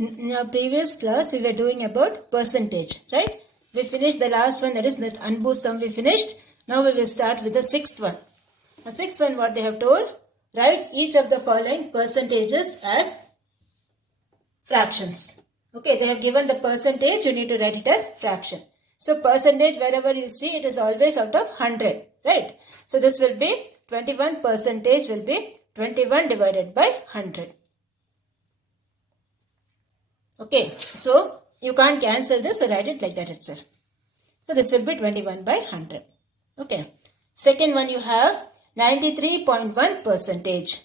in our previous class, we were doing about percentage, right? We finished the last one, that is that unboosted sum we finished. Now we will start with the sixth one. The sixth one, what they have told, write each of the following percentages as fractions. Okay, they have given the percentage, you need to write it as fraction. So percentage, wherever you see, it is always out of 100, right? So this will be 21 percentage will be 21 divided by 100. Okay, so you can't cancel this, so write it like that itself. So this will be 21 by 100. Okay. Second one, you have 93.1 percentage.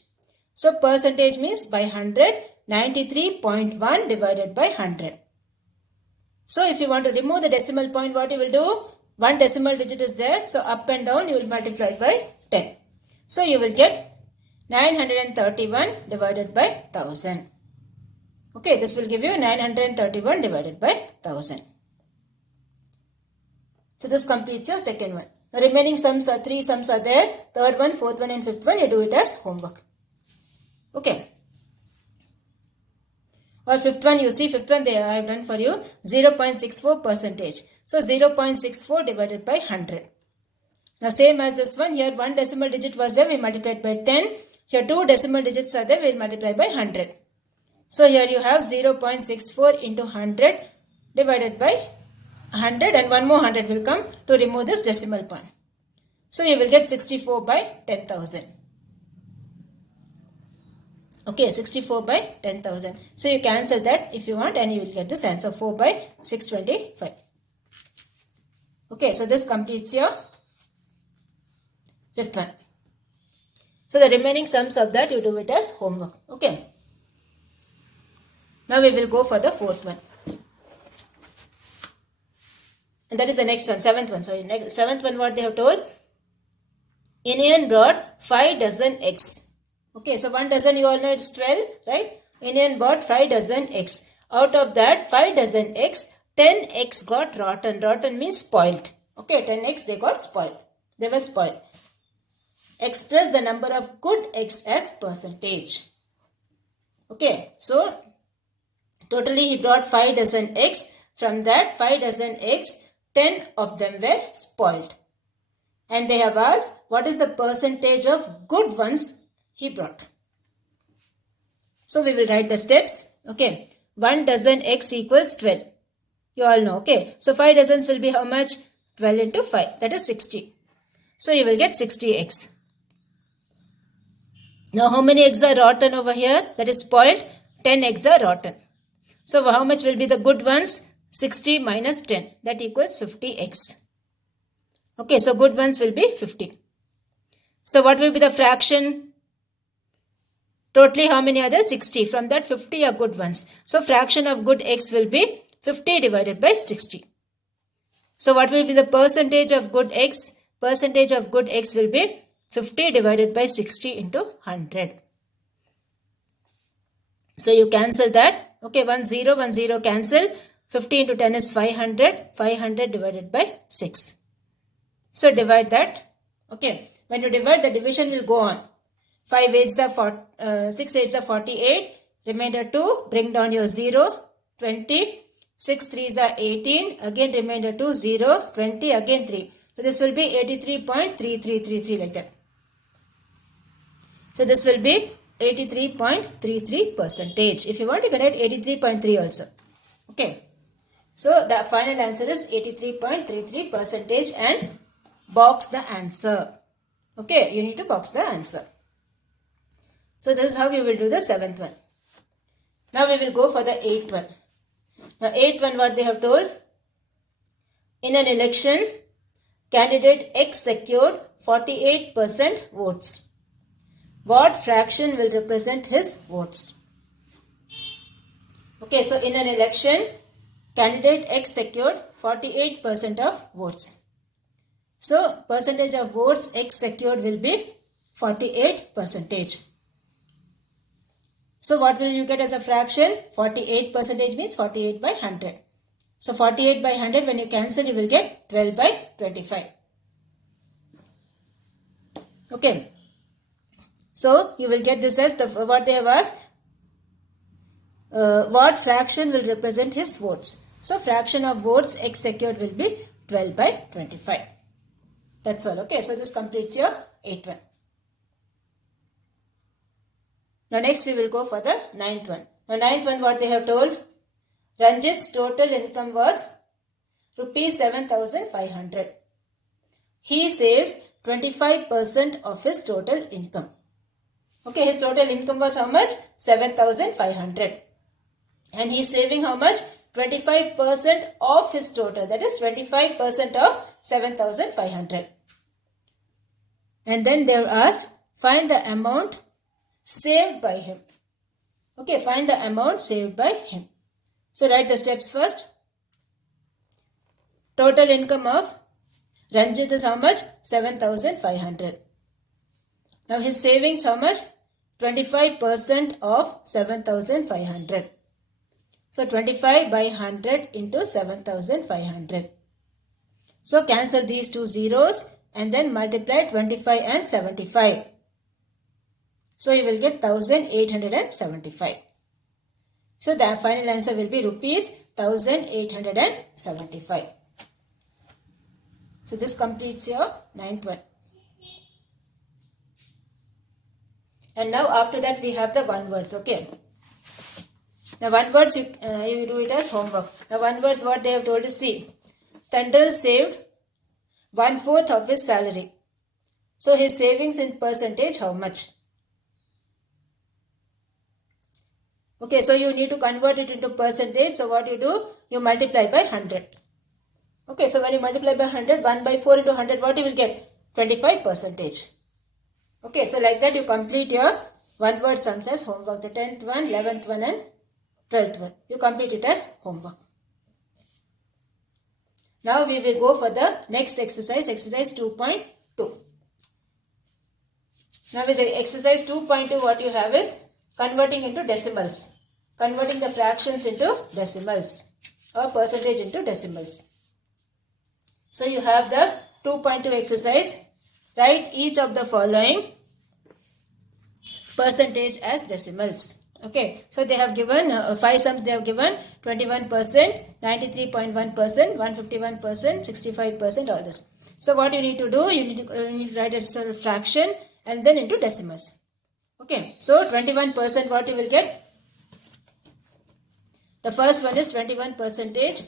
So percentage means by 100, 93.1 divided by 100. So if you want to remove the decimal point, what you will do? One decimal digit is there, so up and down you will multiply by 10. So you will get 931 divided by 1000. Okay, this will give you 931 divided by 1000. So this completes your second one. The remaining sums are 3 sums are there. Third one, fourth one and fifth one, you do it as homework. Okay. Or fifth one, you see fifth one I have done for you 0.64 percentage. So 0.64 divided by 100. Now same as this one, here one decimal digit was there, we multiplied by 10. Here two decimal digits are there, we will multiply by 100. So here you have 0.64 into 100 divided by 100 and one more 100 will come to remove this decimal point. So you will get 64 by 10,000. Okay, 64 by 10,000. So you cancel that if you want and you will get this answer 4 by 625. Okay, so this completes your fifth one. So the remaining sums of that you do it as homework. Okay. Now we will go for the fourth one. And that is the next one, seventh one. Sorry, seventh one what they have told. Indian brought 5 dozen eggs. Okay, so 1 dozen you all know it's 12, right? Indian bought 5 dozen eggs. Out of that 5 dozen eggs, 10 eggs got rotten. Rotten means spoiled. Okay, 10 eggs they got spoiled. They were spoiled. Express the number of good eggs as percentage. Okay, so totally he brought 5 dozen eggs. From that 5 dozen eggs, 10 of them were spoiled. And they have asked what is the percentage of good ones he brought. So we will write the steps. Okay, 1 dozen eggs equals 12. You all know. Okay, so 5 dozens will be how much? 12 into 5, that is 60. So you will get 60 eggs. Now how many eggs are rotten over here? That is spoiled. 10 eggs are rotten. So how much will be the good ones? 60 minus 10. That equals 50 eggs. Okay, so good ones will be 50. So what will be the fraction? Totally how many are there? 60. From that 50 are good ones. So fraction of good eggs will be 50 divided by 60. So what will be the percentage of good eggs? Percentage of good eggs will be 50 divided by 60 into 100. So you cancel that. Okay, 1 0 cancel. 50 into 10 is 500. 500 divided by 6. So divide that. Okay, when you divide, the division will go on. 5 8s are 6 8s are 48. Remainder 2. Bring down your 0. 20. 6 3s are 18. Again remainder 2. 0. 20. Again 3. So this will be 83.3333 like that. So this will be 83.33 percentage. If you want, you can write 83.3 also. Okay. So the final answer is 83.33 percentage and box the answer. Okay, you need to box the answer. So this is how we will do the seventh one. Now we will go for the eighth one. The eighth one, what they have told. In an election, candidate X secured 48% votes. What fraction will represent his votes? Okay, so in an election, candidate X secured 48% of votes. So percentage of votes X secured will be 48%. So what will you get as a fraction? 48% means 48 by 100. So 48 by 100, when you cancel, you will get 12 by 25. Okay. So you will get this as what they have asked. what fraction will represent his votes. So fraction of votes X secured will be 12 by 25. That's all. Okay, so this completes your 8th one. Now next we will go for the 9th one. Now 9th one, what they have told, Ranjit's total income was rupees 7,500. He saves 25% of his total income. Okay, his total income was how much? 7,500. And he is saving how much? 25% of his total. That is 25% of 7,500. And then they are asked, find the amount saved by him. Okay, find the amount saved by him. So write the steps first. Total income of Ranjit is how much? 7,500. Now his savings how much? 25% of 7,500. So 25 by 100 into 7,500. So cancel these two zeros and then multiply 25 and 75. So you will get 1,875. So the final answer will be rupees 1,875. So this completes your 9th one. And now after that we have the one words. Okay. Now one words you do it as homework. Now one words what they have told is, see, Tandral saved 1/4 of his salary. So his savings in percentage how much? Okay, so you need to convert it into percentage. So what you do? You multiply by 100. Okay, so when you multiply by 100, 1 by 4 into 100, what you will get? 25%. Okay, so like that you complete your one word sums as homework. The 10th one, 11th one and 12th one. You complete it as homework. Now we will go for the next exercise, exercise 2.2. Now with exercise 2.2, what you have is converting into decimals. Converting the fractions into decimals or percentage into decimals. So you have the 2.2 exercise. Write each of the following percentage as decimals. Okay, so they have given 5 sums. They have given 21%, 93.1%, 151%, 65%, all this. So what you need to do, you need to write it as a fraction and then into decimals. Okay, so 21% what you will get? The first one is 21%.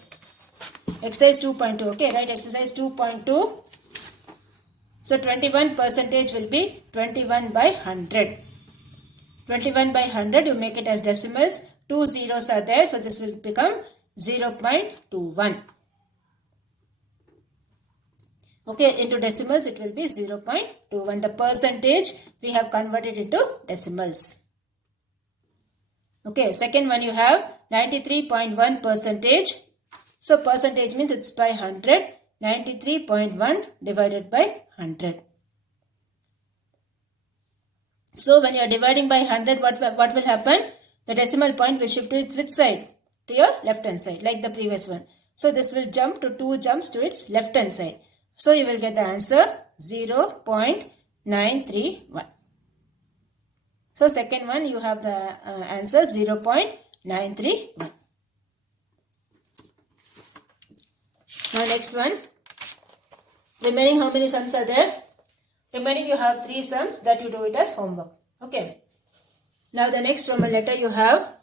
Exercise 2.2. Okay, write exercise 2.2. So 21% will be 21 by 100. 21 by 100, you make it as decimals. 2 zeros are there, so this will become 0.21. Okay, into decimals it will be 0.21. The percentage we have converted into decimals. Okay, second one you have 93.1%. So percentage means it's by 100. 93.1 divided by 100. So when you are dividing by 100, what will happen? The decimal point will shift to its which side? To your left hand side, like the previous one. So this will jump to 2 jumps to its left hand side. So you will get the answer 0.931. So second one you have the answer 0.931. Now next one. Remaining how many sums are there? Remaining you have 3 sums that you do it as homework. Okay. Now the next Roman letter you have.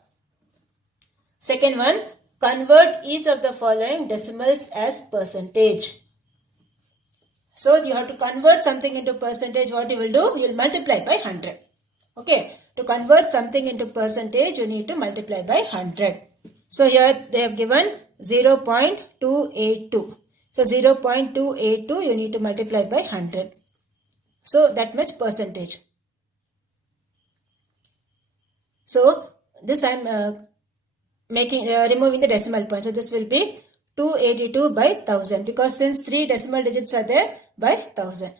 Second one. Convert each of the following decimals as percentage. So you have to convert something into percentage. What you will do? You will multiply by 100. Okay. To convert something into percentage, you need to multiply by 100. So here they have given 0.282. So 0.282 you need to multiply by 100. So that much percentage. So this I am removing the decimal point. So this will be 282 by 1000 because since 3 decimal digits are there by 1000.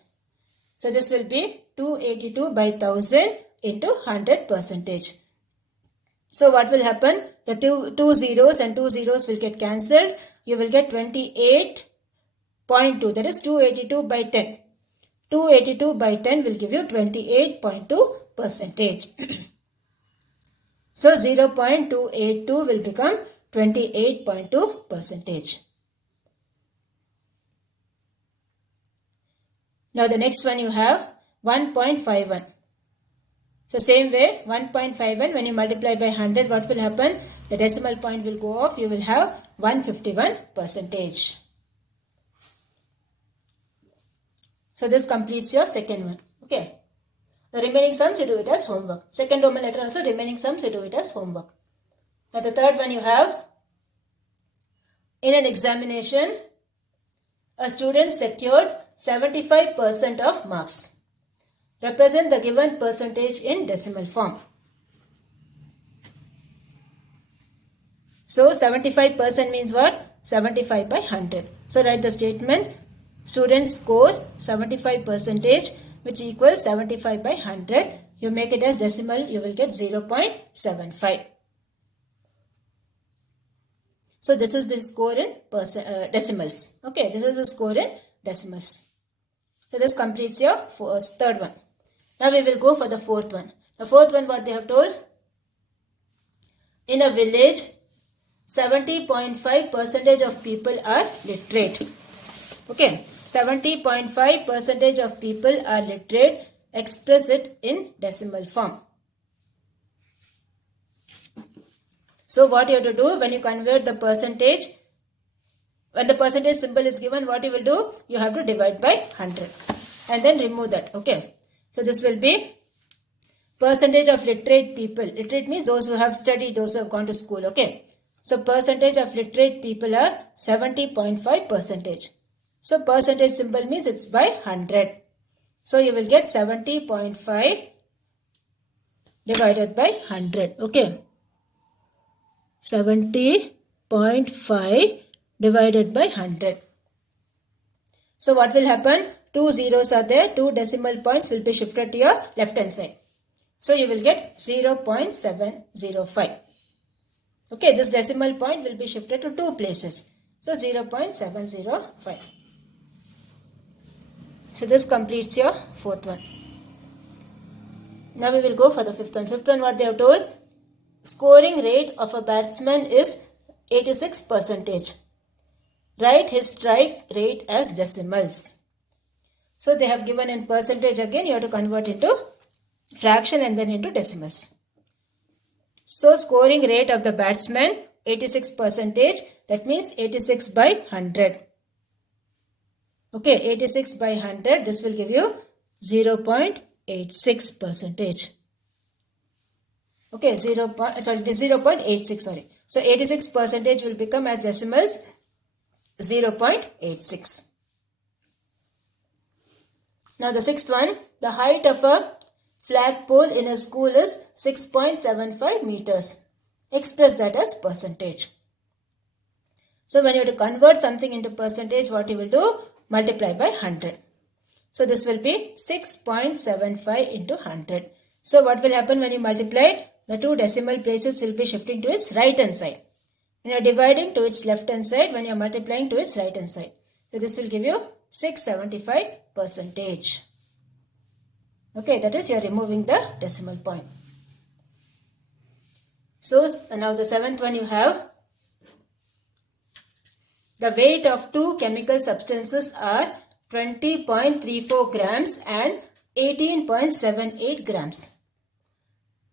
So this will be 282 by 1000 into 100%. So what will happen? The two zeros and 2 zeros will get cancelled. You will get 28.2. That is 282 by 10. 282 by 10 will give you 28.2%. So 0.282 will become 28.2 percentage. Now the next one you have 1.51. So same way 1.51, when you multiply by 100, what will happen? The decimal point will go off. You will have 151 percentage. So this completes your second one. Okay. The remaining sums you do it as homework. Second Roman letter also, remaining sums you do it as homework. Now the third one you have, in an examination, a student secured 75% of marks. Represent the given percentage in decimal form. So 75% means what? 75 by 100. So write the statement, students score 75%, which equals 75 by 100. You make it as decimal, you will get 0.75. So this is the score in decimals. Okay, this is the score in decimals. So this completes your third one. Now we will go for the fourth one. The fourth one, what they have told? In a village, 70.5% of people are literate. Okay, 70.5% of people are literate. Express it in decimal form. So what you have to do when you convert the percentage, when the percentage symbol is given, what you will do? You have to divide by 100 and then remove that. Okay. So this will be percentage of literate people. Literate means those who have studied, those who have gone to school. Okay. So percentage of literate people are 70.5%. So percentage symbol means it's by 100. So you will get 70.5 divided by 100. Okay. 70.5 divided by 100. So what will happen? Two zeros are there. Two decimal points will be shifted to your left hand side. So you will get 0.705. Okay, this decimal point will be shifted to two places. So 0.705. So this completes your fourth one. Now we will go for the fifth one. Fifth one, what they have told? Scoring rate of a batsman is 86%. Write his strike rate as decimals. So they have given in percentage again. You have to convert into fraction and then into decimals. So scoring rate of the batsman 86%. That means 86 by 100. Okay, 86 by 100. This will give you 0.86%. Okay, 0.86. Sorry. So 86% will become as decimals 0.86. Now the sixth one, the height of a flagpole in a school is 6.75 meters. Express that as percentage. So when you have to convert something into percentage, what you will do? Multiply by 100. So this will be 6.75 into 100. So what will happen when you multiply? The two decimal places will be shifting to its right hand side. When you are dividing to its left hand side, when you are multiplying to its right hand side. So this will give you 675%. Okay, that is you are removing the decimal point. So now the seventh one you have. The weight of two chemical substances are 20.34 grams and 18.78 grams.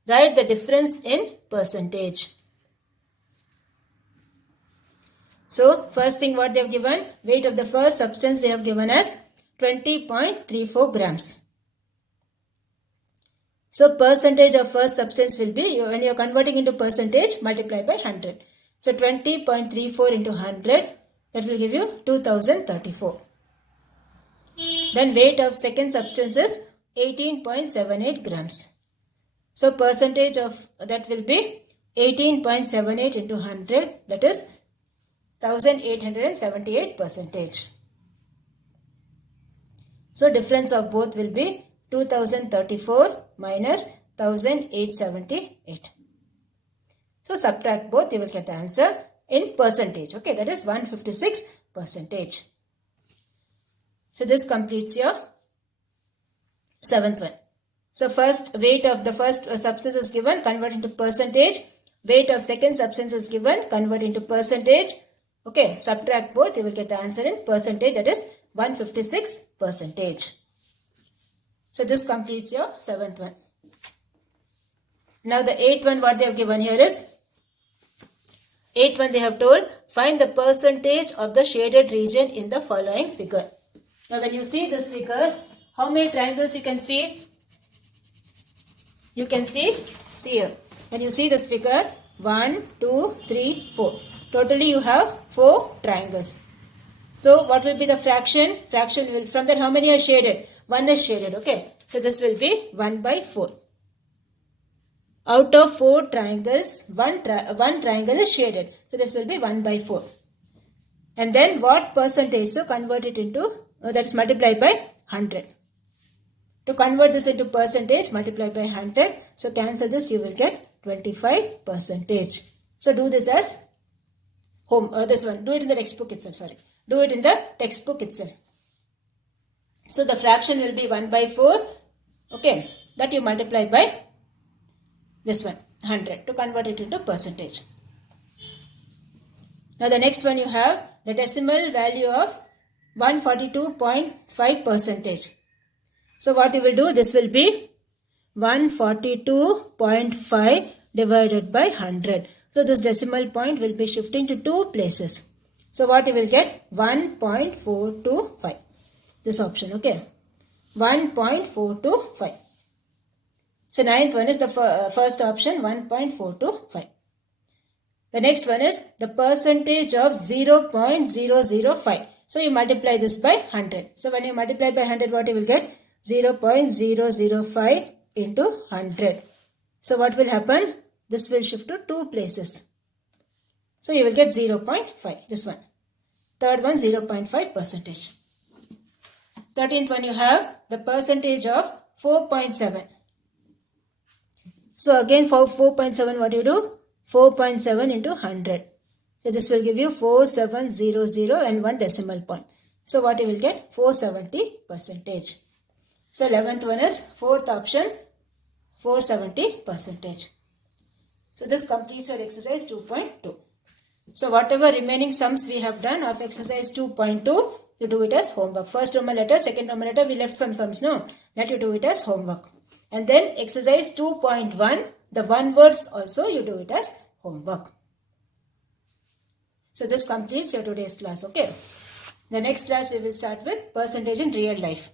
Write the difference in percentage. So first thing what they have given, weight of the first substance they have given as 20.34 grams. So percentage of first substance will be, when you are converting into percentage, multiply by 100. So 20.34 into 100, that will give you 2034. Then weight of second substance is 18.78 grams. So percentage of that will be 18.78 into 100, that is 1878%. So difference of both will be 2034 minus 1878. So subtract both, you will get the answer in percentage. Okay, that is 156%. So this completes your seventh one. So first weight of the first substance is given, convert into percentage. Weight of second substance is given, convert into percentage. Okay, subtract both, you will get the answer in percentage, that is 156 percentage. So this completes your 7th one. Now the 8th one, what they have given here is, 8th one they have told, find the percentage of the shaded region in the following figure. Now when you see this figure, how many triangles you can see? You can see here. When you see this figure, 1, 2, 3, 4. Totally you have 4 triangles. So what will be the fraction? Fraction will, from that how many are shaded? 1 is shaded, okay. So this will be 1 by 4. Out of 4 triangles, one triangle is shaded. So this will be 1 by 4. And then what percentage? So convert it into, that is multiplied by 100. To convert this into percentage, multiply by 100. So cancel this, you will get 25 percentage. So do this as home, this one. Do it in the textbook itself, sorry. Do it in the textbook itself. So the fraction will be 1 by 4. Okay, that you multiply by this one, 100, to convert it into percentage. Now the next one you have the decimal value of 142.5 percentage. So what you will do, this will be 142.5 divided by 100. So this decimal point will be shifting to 2 places. So what you will get, 1.425. This option, okay. 1.425. So 9th one is the first option, 1.425. The next one is the percentage of 0.005. So you multiply this by 100. So when you multiply by 100, what you will get? 0.005 into 100. So what will happen? This will shift to 2 places. So you will get 0.5. This one. Third one, 0.5 percentage. 13th one you have the percentage of 4.7. So again for 4.7 what you do? 4.7 into 100. So this will give you 4700 and 1 decimal point. So what you will get? 470 percentage. So 11th one is 4th option, 470 percentage. So this completes your exercise 2.2. So whatever remaining sums we have done of exercise 2.2, you do it as homework. First Roman letter, second Roman letter, we left some sums, no? That you do it as homework. And then exercise 2.1, the one words also you do it as homework. So this completes your today's class, okay? The next class we will start with percentage in real life.